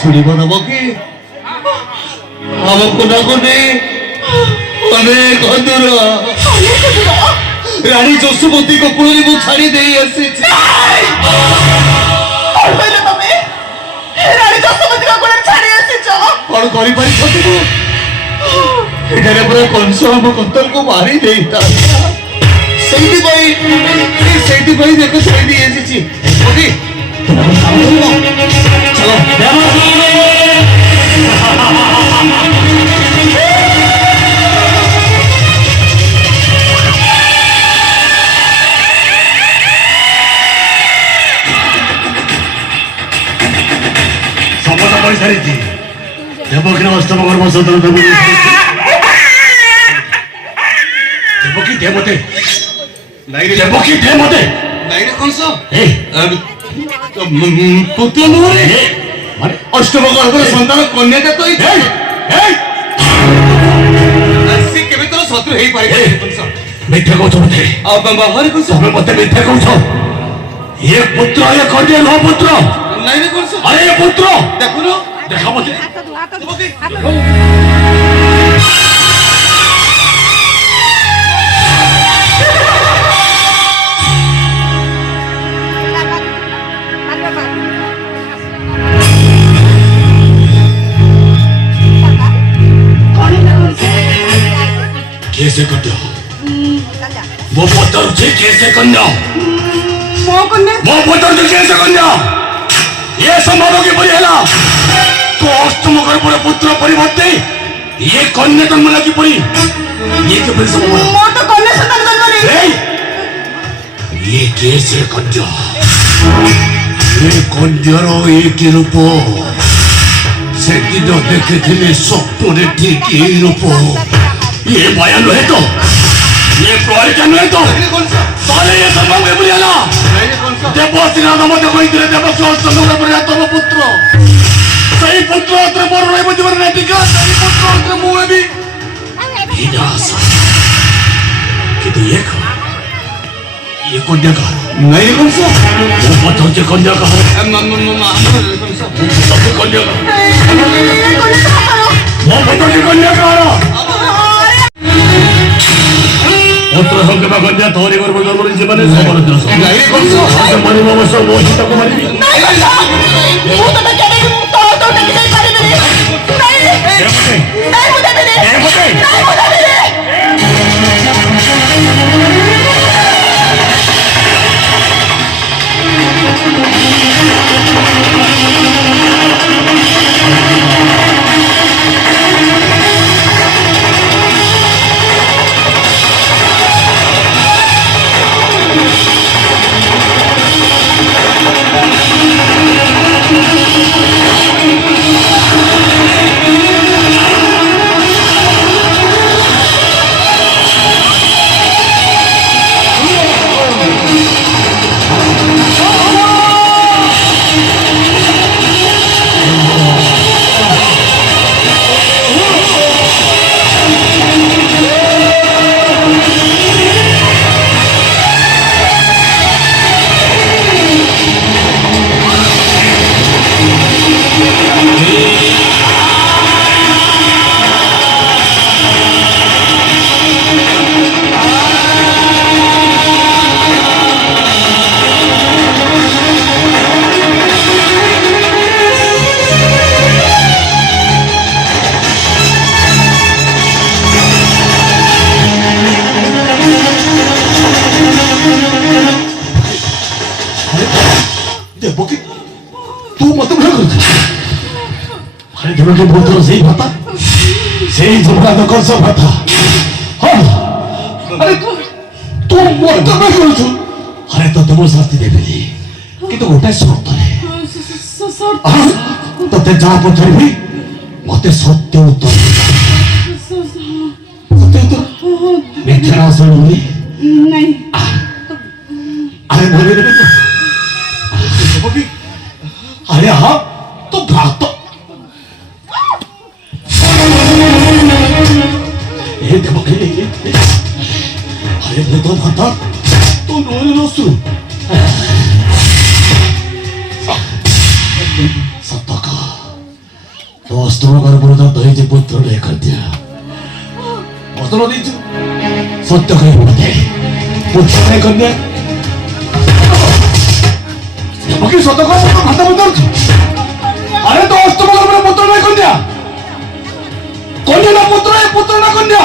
শুনিব নবকে আমাকে না কোনে অনেক অদূর রানী যশোবতী কোকুড়ি মু ছাড়ি দেই আসিছি রানী যশোবতী কোকুড়ি ছাড়ি আসিছ কোন করি পারি তুমি এখানে পুরো কংস ଆମ কন্তলକୁ মারি দেইতা সেইটি ভাই দেখো সেইটি এসেছি ওকে চলো শপথ করে সারিছি দেবকী অষ্টম কর্ম সদর দেবকী দেবতে দেবকী দেবতে নাইরে কংস এই পুত্র নহে মানে অষ্টম গর্ভর সন্তান কন্যাটা তো এই সে কেবে তো শত্রু হেই পারে কংস মিথ্যা কହୁଛ মতে বাহারে কংস তুমি মতে মিথ্যা কହୁଛ ଏ ପୁତ୍ର ଏ କନ୍ୟା ନୁହଁ ପୁତ୍ର ନାଇରେ କଂସ ଆରେ ଏ ପୁତ୍ର ଦେଖୁନ ଦେଖା ମତେ कैसे कन्या वो पुत्र जी कैसे कन्या वो पुत्र जी कैसे कन्या ये संभव की परी है तो अष्टम गर्भर पुत्र परिवर्ते ये कन्या जन्म लगी परी ये के परी संभव मोर तो कन्या संतान जन्म नहीं ये कैसे कन्या ये कन्यारो एक रूप से दिन देखे थे स्वप्न ठीक यही रूप ये माया नहीं तो ये प्रहरी नहीं तो सारे ये संभव के बुझेला देवसी नाम मत कोई दिले देवकी अष्टम पर तम पुत्र सही पुत्र अत्र पर रही बुझिबर नहीं ठीक सही पुत्र अत्र मुए भी विनाश किंतु ये कन्या का नहीं कौन सा वो पत्थर से कन्या का है सब कन्या का वो पत्थर से कन्या का पुत्र संख्या कन्या थोड़ी बार बोल बोल जीवन सबर दस नहीं कौन सा आज मनी बाबा सब मोहित को मारी नहीं वो तो क्या नहीं तो नहीं कर पारे नहीं नहीं मुझे दे नहीं मुझे दे के पुत्र सही भाता सही झुमका तो कर सब भाता हाँ अरे तू मोर तो नहीं करू अरे तो तुम शास्ति देबे कि तो गोटे शर्त है ତତେ ଯାହା ପଚାରିବି ମତେ ସତ୍ୟ ଉତ୍ତର ସତ୍ୟ ଉତ୍ତର ମିଥ୍ୟା ଶୁଣୁନି नाही अरे बोले रे बघी अरे हा तो भात हे ते बघ अरे तो भात तो डोळे नसतो सत्ता का तो असतो गरबडचा दहीचे पुत्र नाही करत्या असतो दहीचे सत्य काही बोलते पुत्र नाही करण्या बाकी स्वतः का खाता बोलतो अरे तो असतो बघा पुत्र नाही कन्या कन्या पुत्र आहे पुत्र ना कन्या